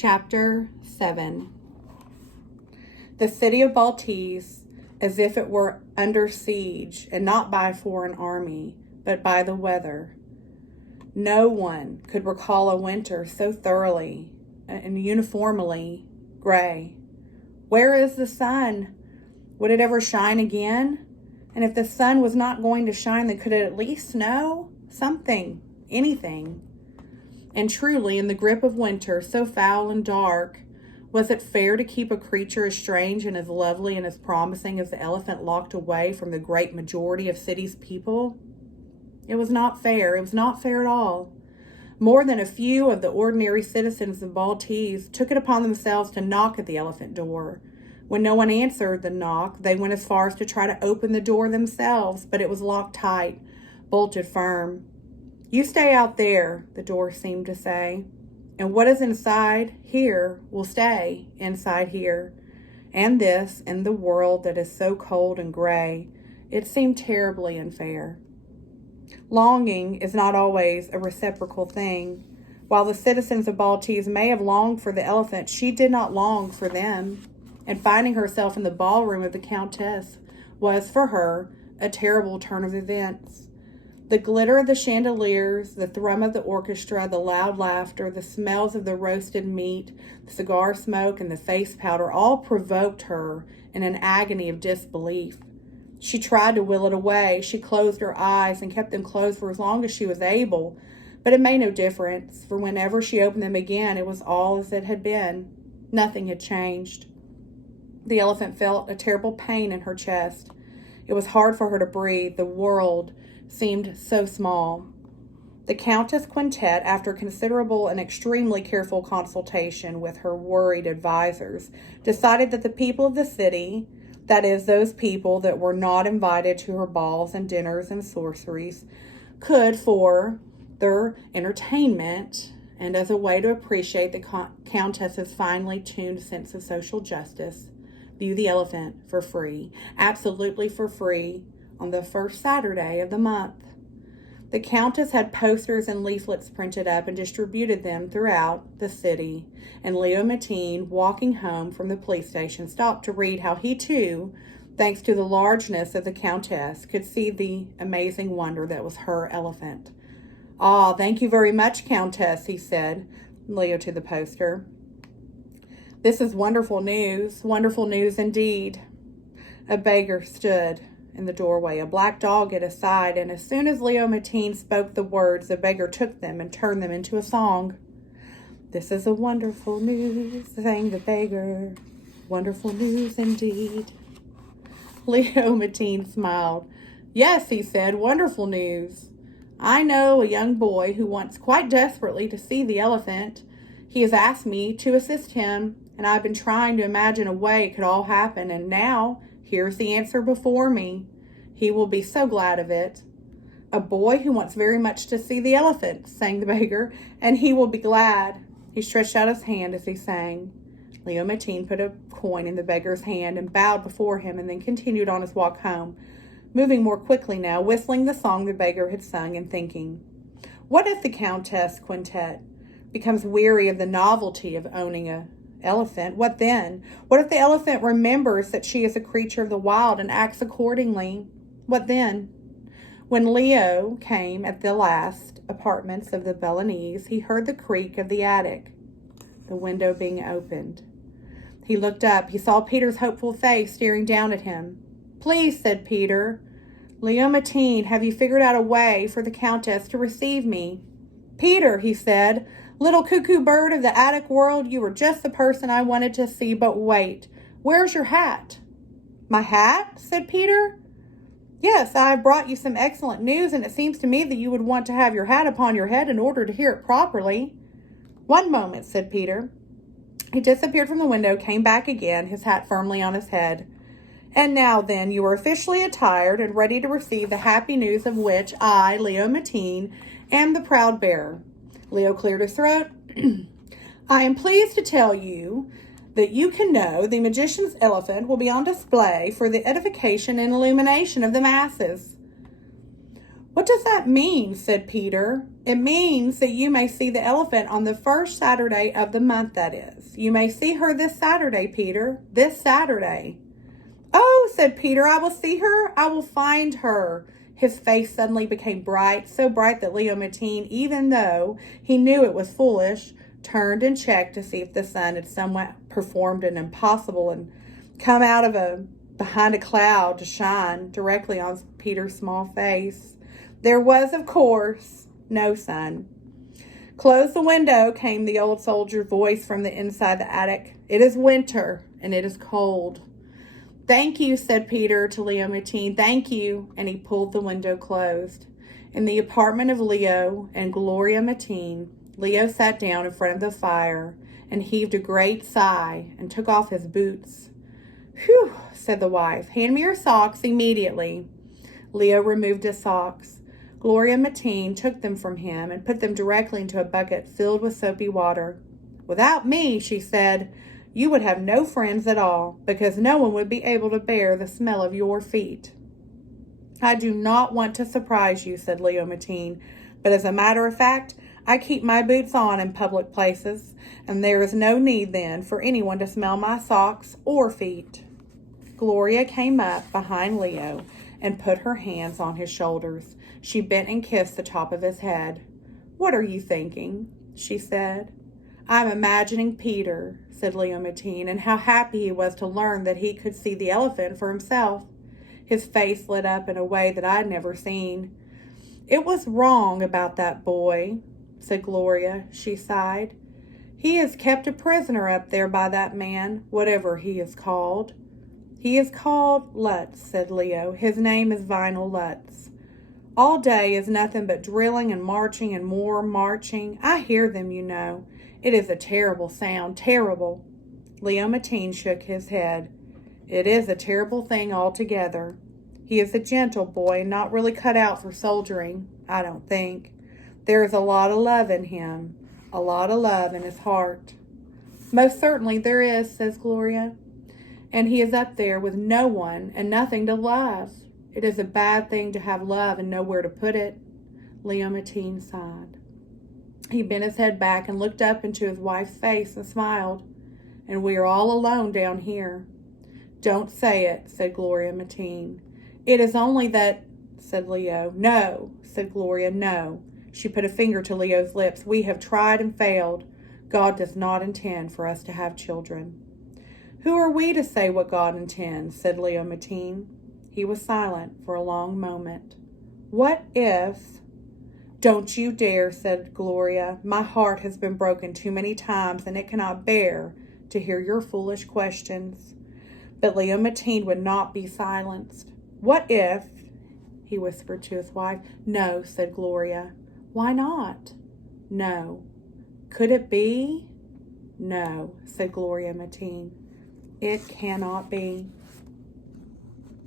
Chapter 7. The city of Baltese, as if it were under siege, and not by a foreign army, but by the weather. No one could recall a winter so thoroughly and uniformly gray. Where is the sun? Would it ever shine again? And if the sun was not going to shine, then could it at least snow? Something, anything. And truly, in the grip of winter, so foul and dark, was it fair to keep a creature as strange and as lovely and as promising as the elephant locked away from the great majority of city's people? It was not fair. It was not fair at all. More than a few of the ordinary citizens of Baltese took it upon themselves to knock at the elephant door. When no one answered the knock, they went as far as to try to open the door themselves, but it was locked tight, bolted firm. "You stay out there," the door seemed to say, "and what is inside here will stay inside here." And this, in the world that is so cold and gray, it seemed terribly unfair. Longing is not always a reciprocal thing. While the citizens of Baltese may have longed for the elephant, she did not long for them. And finding herself in the ballroom of the Countess was, for her, a terrible turn of events. The glitter of the chandeliers, the thrum of the orchestra, the loud laughter, the smells of the roasted meat, the cigar smoke, and the face powder all provoked her in an agony of disbelief. She tried to will it away. She closed her eyes and kept them closed for as long as she was able, but it made no difference, for whenever she opened them again, it was all as it had been. Nothing had changed. The elephant felt a terrible pain in her chest. It was hard for her to breathe. The world seemed so small. The Countess Quintet, after considerable and extremely careful consultation with her worried advisors, decided that the people of the city, that is, those people that were not invited to her balls and dinners and sorceries, could, for their entertainment and as a way to appreciate the Countess's finely tuned sense of social justice, view the elephant for free, absolutely for free, on the first Saturday of the month. The Countess had posters and leaflets printed up and distributed them throughout the city, and Leo Mateen, walking home from the police station, stopped to read how he too, thanks to the largeness of the Countess, could see the amazing wonder that was her elephant. "Ah, thank you very much, Countess," he said, Leo to the poster. "This is wonderful news indeed." A beggar stood in the doorway, a black dog at his side, and as soon as Leo Mateen spoke the words, the beggar took them and turned them into a song. "This is a wonderful news," sang the beggar, "wonderful news indeed." Leo Mateen smiled. "Yes," he said, "wonderful news. I know a young boy who wants quite desperately to see the elephant. He has asked me to assist him, and I've been trying to imagine a way it could all happen, and now here's the answer before me. He will be so glad of it." "A boy who wants very much to see the elephant," sang the beggar, "and he will be glad." He stretched out his hand as he sang. Leo Mateen put a coin in the beggar's hand and bowed before him, and then continued on his walk home, moving more quickly now, whistling the song the beggar had sung and thinking, what if the Countess Quintet becomes weary of the novelty of owning a elephant? What then? What if the elephant remembers that she is a creature of the wild and acts accordingly? What then? When Leo came at the last apartments of the Balinese, he heard the creak of the attic, the window being opened. He looked up. He saw Peter's hopeful face staring down at him. "Please," said Peter. "Leo Mateen, have you figured out a way for the Countess to receive me?" "Peter," he said, "little cuckoo bird of the attic world, you were just the person I wanted to see, but wait. Where's your hat?" "My hat?" said Peter. "Yes, I have brought you some excellent news, and it seems to me that you would want to have your hat upon your head in order to hear it properly." "One moment," said Peter. He disappeared from the window, came back again, his hat firmly on his head. "And now, then, you are officially attired and ready to receive the happy news of which I, Leo Mateen, am the proud bearer." Leo cleared his throat. "I am pleased to tell you that you can know the magician's elephant will be on display for the edification and illumination of the masses." What does that mean? Said Peter. It means that you may see the elephant on the first Saturday of the month, that is. You may see her this Saturday, Peter. This Saturday. Oh, said Peter, I will see her. I will find her. His face suddenly became bright, so bright that Leo Mateen, even though he knew it was foolish, turned and checked to see if the sun had somewhat performed an impossible and come out of behind a cloud to shine directly on Peter's small face. There was, of course, no sun. Close the window, came the old soldier's voice from the inside the attic. It is winter, and it is cold. Thank you, said Peter to Leo Mateen. Thank you, and he pulled the window closed. In the apartment of Leo and Gloria Mateen, Leo sat down in front of the fire and heaved a great sigh and took off his boots. Whew, said the wife. Hand me your socks immediately. Leo removed his socks. Gloria Mateen took them from him and put them directly into a bucket filled with soapy water. Without me, she said, you would have no friends at all, because no one would be able to bear the smell of your feet. I do not want to surprise you, said Leo Mateen, but as a matter of fact, I keep my boots on in public places, and there is no need then for anyone to smell my socks or feet. Gloria came up behind Leo and put her hands on his shoulders. She bent and kissed the top of his head. What are you thinking? She said. I'm imagining Peter, said Leo Mateen, and how happy he was to learn that he could see the elephant for himself. His face lit up in a way that I'd never seen. It was wrong about that boy, said Gloria. She sighed. He is kept a prisoner up there by that man, whatever he is called. He is called Lutz, said Leo. His name is Vinyl Lutz. All day is nothing but drilling and marching and more marching. I hear them, you know. It is a terrible sound, terrible. Leo Mateen shook his head. It is a terrible thing altogether. He is a gentle boy, not really cut out for soldiering, I don't think. There is a lot of love in him, a lot of love in his heart. Most certainly there is, says Gloria. And he is up there with no one and nothing to love. It is a bad thing to have love and nowhere to put it. Leo Mateen sighed. He bent his head back and looked up into his wife's face and smiled. And we are all alone down here. Don't say it, said Gloria Mateen. It is only that, said Leo. No, said Gloria, no. She put a finger to Leo's lips. We have tried and failed. God does not intend for us to have children. Who are we to say what God intends, said Leo Mateen. He was silent for a long moment. What if... Don't you dare, said Gloria. My heart has been broken too many times, and it cannot bear to hear your foolish questions. But Leo Mateen would not be silenced. What if, he whispered to his wife. No, said Gloria. Why not? No. Could it be? No, said Gloria Mateen. It cannot be.